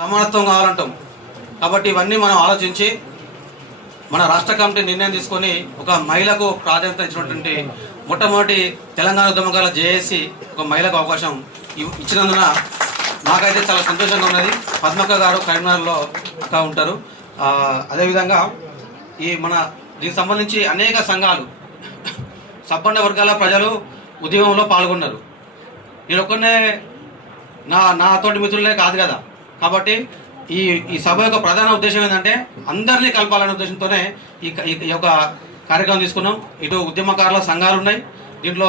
సమానత్వం కావాలంటాం. కాబట్టి ఇవన్నీ మనం ఆలోచించి మన రాష్ట్ర కమిటీ నిర్ణయం తీసుకొని ఒక మహిళకు ప్రాధాన్యత ఇచ్చినటువంటి మొట్టమొదటి తెలంగాణ ఉద్యమకాల జేఏసీ ఒక మహిళకు అవకాశం ఇచ్చినందున నాకైతే చాలా సంతోషంగా ఉన్నది. పద్మక్క గారు కరీంనగర్లో ఉంటారు. అదేవిధంగా మన దీనికి సంబంధించి అనేక సంఘాలు సబ్బండ వర్గాల ప్రజలు ఉద్యమంలో పాల్గొన్నారు. నేను ఒక్కనే నాతోటి మిత్రులే కాదు కదా. కాబట్టి ఈ సభ యొక్క ప్రధాన ఉద్దేశం ఏంటంటే అందరినీ కలపాలనే ఉద్దేశంతోనే ఈ యొక్క కార్యక్రమం తీసుకున్నాం. ఇటు ఉద్యమకారుల సంఘాలు ఉన్నాయి, దీంట్లో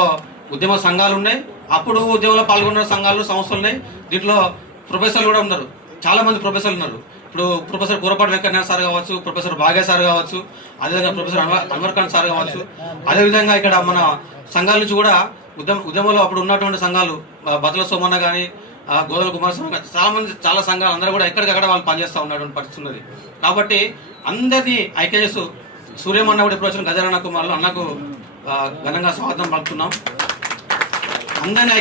ఉద్యమ సంఘాలు ఉన్నాయి, అప్పుడు ఉద్యమంలో పాల్గొన్న సంఘాలు సంస్థలు ఉన్నాయి. దీంట్లో ప్రొఫెసర్లు కూడా ఉన్నారు, చాలా మంది ప్రొఫెసర్లు ఉన్నారు. ఇప్పుడు ప్రొఫెసర్ కూరపాటి వెంకయ్య సార్ కావచ్చు, ప్రొఫెసర్ భాగ్య సార్ కావచ్చు, అదేవిధంగా ప్రొఫెసర్ అన్వర్ ఖాన్ సార్ కావచ్చు. అదేవిధంగా ఇక్కడ మన సంఘాల నుంచి కూడా ఉద్యమంలో అప్పుడు ఉన్నటువంటి సంఘాలు బతుల సోమన్న కానీ, గోదల కుమారస్వామి చాలా సంఘాలు అందరూ కూడా ఎక్కడికక్కడ వాళ్ళు పనిచేస్తూ ఉన్నటువంటి పరిస్థితి ఉన్నది. కాబట్టి అందరినీ ఐక్య చేస్తూ సూర్యమన్న కూడా ఇప్పుడు వచ్చిన గజరణ కుమార్లు అన్నకు ఘనంగా స్వాగతం పలుకుతున్నాం. అందరినీ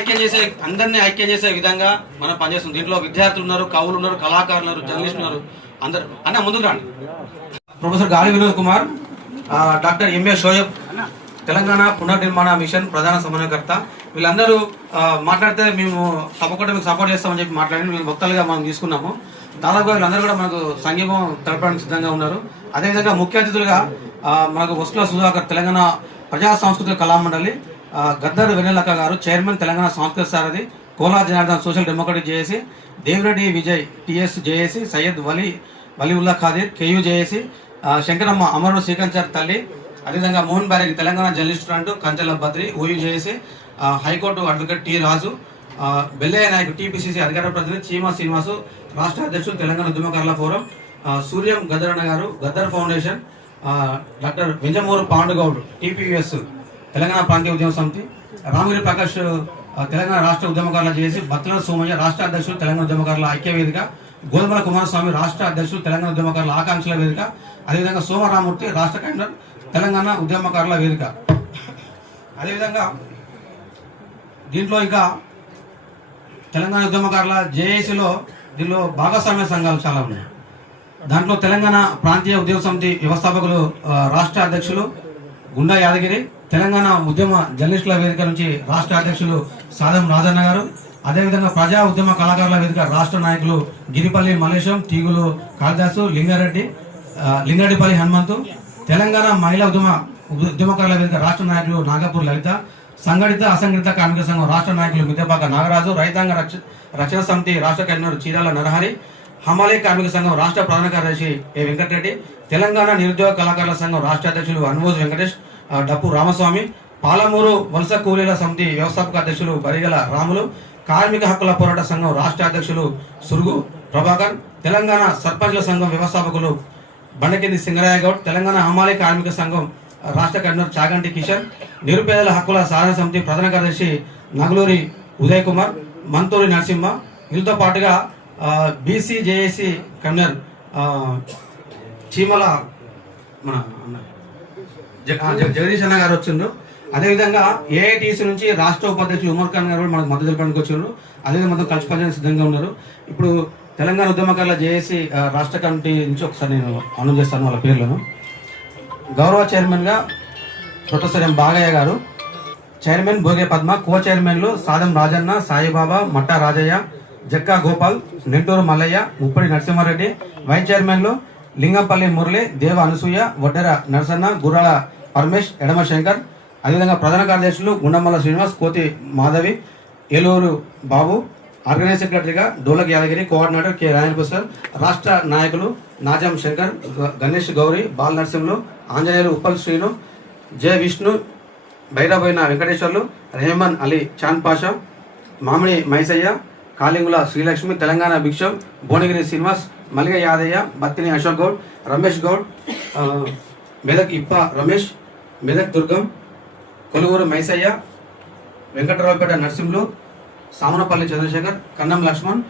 ఐక్యం చేసే విధంగా మనం పనిచేస్తున్నాం. దీంట్లో విద్యార్థులు ఉన్నారు, కవులు ఉన్నారు, కళాకారులు ఉన్నారు, జర్నలిస్టులు ఉన్నారు. అందరు అన్న ముందుకు రండి. Professor Gali Vinod Kumar, doctor MA Shoaib, Telangana పునర్నిర్మాణ మిషన్ ప్రధాన సమన్వయకర్త. వీళ్ళందరూ మాట్లాడితే మేము తప్పకుండా మీకు సపోర్ట్ చేస్తామని చెప్పి మాట్లాడి మేము వక్తలుగా మనం తీసుకున్నాము. దాదాపుగా వీళ్ళందరూ కూడా మనకు సంఘీభావం తెలపడానికి సిద్ధంగా ఉన్నారు. అదేవిధంగా ముఖ్య అతిథులుగా మనకు వస్తుల సుధాకర్, తెలంగాణ ప్రజా సాంస్కృతిక కళామండలి, గద్దర్ వెన్నెలక్క గారు, చైర్మన్ తెలంగాణ సాంస్కృతిక సారథి, Kola Janardhan social democratic JAC, Devireddy Vijay TS JAC, Syed Waliullah Khadeer KU JAC, Shankaramma అమరుడు శ్రీకంచర్ తల్లి, అదేవిధంగా Mohan Bareddy Telangana journalist front Kanchela Badri OU JAC, high court advocate T Raju, Bellaiah Naik TPCC అధికార ప్రతినిధి చీమా శ్రీనివాసు, రాష్ట్ర అధ్యక్షులు తెలంగాణ ఉద్యమకారుల ఫోరం, సూర్యం గద్దరన్న గారు Gaddar foundation, doctor Vinjamuru Pandugoud TPUS Telangana ప్రాంతీయ ఉద్యమ సమితి, రామగిరి ప్రకాష్ తెలంగాణ రాష్ట్ర ఉద్యమకారుల చేసి, బత్తుల సోమయ్య రాష్ట్ర అధ్యక్షులు తెలంగాణ ఉద్యమకారుల ఐక్య వేదిక, గోధుమల కుమారస్వామి రాష్ట్ర అధ్యక్షులు తెలంగాణ ఉద్యమకారుల ఆకాంక్షల వేదిక, అదేవిధంగా సోమరామూర్తి రాష్ట్ర కన్వీనర్ తెలంగాణ ఉద్యమకారుల వేదిక. అదేవిధంగా దీంట్లో ఇంకా తెలంగాణ ఉద్యమకారుల జేఏసీలో దీనిలో భాగస్వామ్య సంఘాలు చాలా ఉన్నాయి. దాంట్లో తెలంగాణ ప్రాంతీయ ఉద్యమ సమితి వ్యవస్థాపకులు రాష్ట్ర అధ్యక్షులు గుండా యాదగిరి, తెలంగాణ ఉద్యమ జర్నలిస్టుల వేదిక నుంచి రాష్ట్ర అధ్యక్షులు సాదం రాజన్న గారు, అదేవిధంగా ప్రజా ఉద్యమ కళాకారుల వేదిక రాష్ట్ర నాయకులు గిరిపల్లి మల్లేశం, తీగులు కాళిదాసు, లింగారెడ్డిపల్లి హనుమంతు, తెలంగాణ మహిళా ఉద్యమకారుల వేదిక రాష్ట్ర నాయకులు నాగపూర్ లలిత, సంఘటిత అసంఘటిత కార్మిక సంఘం రాష్ట్ర నాయకులు మిద్దెపాక నాగరాజు, రైతాంగ రక్షణ సమితి రాష్ట్ర కన్వీనర్ చీరాల నరహరి, హమాలీ కార్మిక సంఘం రాష్ట్ర ప్రధాన కార్యదర్శి ఏ వెంకటరెడ్డి, తెలంగాణ నిరుద్యోగ కళాకారుల సంఘం రాష్ట్ర అధ్యక్షులు అనుమోజ్ వెంకటేష్, డప్పు రామస్వామి, పాలమూరు వలస కూలీల సమితి వ్యవస్థాపక అధ్యక్షులు బరిగల రాములు, కార్మిక హక్కుల పోరాట సంఘం రాష్ట్ర అధ్యక్షులు సురుగు ప్రభాకర్, తెలంగాణ సర్పంచ్ల సంఘం వ్యవస్థాపకులు బండకింది సింగరాయ గౌడ్, తెలంగాణ హమాలీ కార్మిక సంఘం రాష్ట్ర కన్వీనర్ చాగంటి కిషన్, నిరుపేదల హక్కుల సాధన సమితి ప్రధాన కార్యదర్శి నగలూరి ఉదయ్ కుమార్, మంతూరి నరసింహ, వీళ్ళతో పాటుగా బీసీ జేఏసీ కన్వీనర్ చీమల మన జగదీష్ అన్న గారు వచ్చిండ్రు. అదేవిధంగా ఏఐటీసీ నుంచి రాష్ట్ర ఉపాధ్యక్షులు ఉమర్ ఖాన్ గారు మనకు మద్దతు తెలపడానికి వచ్చిండ్రు. అదేవిధంగా మొత్తం కలిసి పనిచేయడానికి సిద్ధంగా ఉన్నారు. ఇప్పుడు తెలంగాణ ఉద్యమకారుల జేఏసీ రాష్ట్ర కమిటీ నుంచి ఒకసారి నేను అనౌన్స్ చేస్తాను వాళ్ళ పేర్లను. గౌరవ చైర్మన్గా ప్రొఫెసర్ ఎం బాగయ్య గారు, చైర్మన్ భోగే పద్మ, కో చైర్మన్లు సాదం రాజన్న, సాయిబాబా, మట్టా రాజయ్య, జక్కా గోపాల్, నెంటూరు మల్లయ్య, ముప్పడి నరసింహారెడ్డి, వైస్ చైర్మన్లు లింగంపల్లి మురళి, దేవ అనసూయ, వడ్డెర నరసన్న, గుర్రాల పరమేష్, ఎడమ శంకర్, అదేవిధంగా ప్రధాన కార్యదర్శులు గుండమల్ల శ్రీనివాస్, కోతి మాధవి, ఏలూరు బాబు, ఆర్గనైజ్ సెక్రటరీగా dholak Yadagiri, coordinator K royal Prasad, రాష్ట్ర నాయకులు నాజం శంకర్, గణేష్ గౌరీ, బాల్ నరసింహులు, ఆంజనేయులు, ఉప్పల్ శ్రీను, జె విష్ణు, బైరాబోయిన వెంకటేశ్వర్లు, రెహమాన్ అలీ, చాంద్ పాషా, మామిడి మైసయ్య, కాలింగుల శ్రీలక్ష్మి, తెలంగాణ భిక్షం, భువనగిరి శ్రీనివాస్, మల్లిగ యాదయ్య, బత్తిని అశోక్ గౌడ్, రమేష్ గౌడ్, మెదక్ ఇప్ప రమేష్, మెదక్ దుర్గం, కొలువూరు మైసయ్య, వెంకటరావుపేట నరసింహులు, సామనపల్లి చంద్రశేఖర్, కన్నం లక్ష్మణ్,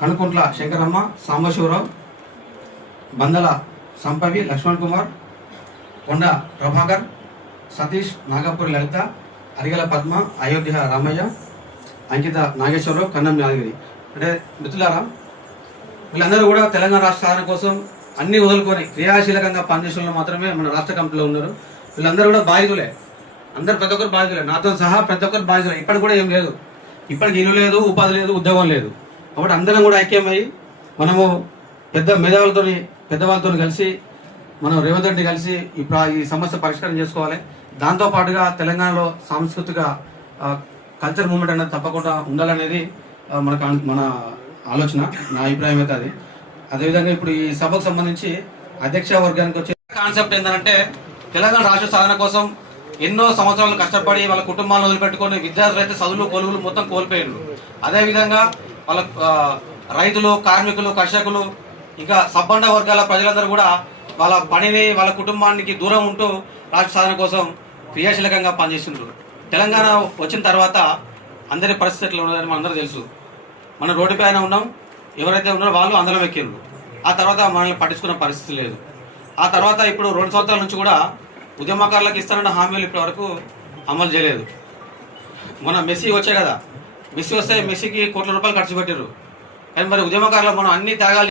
కనుకుంట్ల శంకరమ్మ, సాంబశివరావు, బందల సంపవి, లక్ష్మణ్ కుమార్, కొండ ప్రభాకర్, సతీష్, నాగపూరి లలిత, అరిగల పద్మ, అయోధ్య రామయ్య, అంకిత నాగేశ్వరరావు, కన్నం యాదగిరి. అంటే మిత్రులారా, వీళ్ళందరూ కూడా తెలంగాణ రాష్ట్ర సాధన కోసం అన్ని వదులుకొని క్రియాశీలకంగా పనిచేసిన మాత్రమే మన రాష్ట్ర కమిటీలో ఉన్నారు. వీళ్ళందరూ కూడా బాధితులే, అందరు ప్రతి ఒక్కరు బాధితులే, నాతో సహా ప్రతి ఒక్కరు బాధితులే. ఇప్పటికి కూడా ఏం లేదు, ఇప్పటికి ఇల్లు లేదు, ఉపాధి లేదు, ఉద్యోగం లేదు. కాబట్టి అందరం కూడా ఐక్యమై మనము పెద్దవాళ్ళతో కలిసి మనం రేవంత్ రెడ్డి కలిసి ఈ సమస్య పరిష్కారం చేసుకోవాలి. దాంతోపాటుగా తెలంగాణలో సాంస్కృతిక కల్చర్ మూవ్మెంట్ అనేది తప్పకుండా ఉండాలనేది మన ఆలోచన, నా అభిప్రాయం అయితే అది. అదేవిధంగా ఇప్పుడు ఈ సభకు సంబంధించి అధ్యక్ష వర్గానికి వచ్చే కాన్సెప్ట్ ఏంటంటే తెలంగాణ రాష్ట్ర సాధన కోసం ఎన్నో సంవత్సరాలు కష్టపడి వాళ్ళ కుటుంబాలను వదిలిపెట్టుకొని విద్యార్థులు అయితే చదువులు కొలువులు మొత్తం కోల్పోయారు. అదేవిధంగా వాళ్ళ రైతులు, కార్మికులు, కర్షకులు, ఇంకా సబ్బండ వర్గాల ప్రజలందరూ కూడా వాళ్ళ పనిని, వాళ్ళ కుటుంబానికి దూరం ఉంటూ రాష్ట్ర సాధన కోసం క్రియాశీలకంగా పనిచేస్తున్నారు. తెలంగాణ వచ్చిన తర్వాత అందరి పరిస్థితులు ఉన్నదని మనందరూ తెలుసు. మనం రోడ్డు పైన ఉన్నాం, ఎవరైతే ఉన్నారో వాళ్ళు అందరం ఎక్కిండ్రు. ఆ తర్వాత మనల్ని పట్టించుకున్న పరిస్థితి లేదు. ఆ తర్వాత ఇప్పుడు 2 సంవత్సరాల నుంచి కూడా ఉద్యమకారులకు ఇస్తానన్న హామీలు ఇప్పటి వరకు అమలు చేయలేదు. మొన్న మెస్సీ వచ్చాయి కదా, మెస్సీ వస్తే మెస్సీకి కోట్ల రూపాయలు ఖర్చు పెట్టారు. కానీ మరి ఉద్యమకారులు మనం అన్ని త్యాగాలు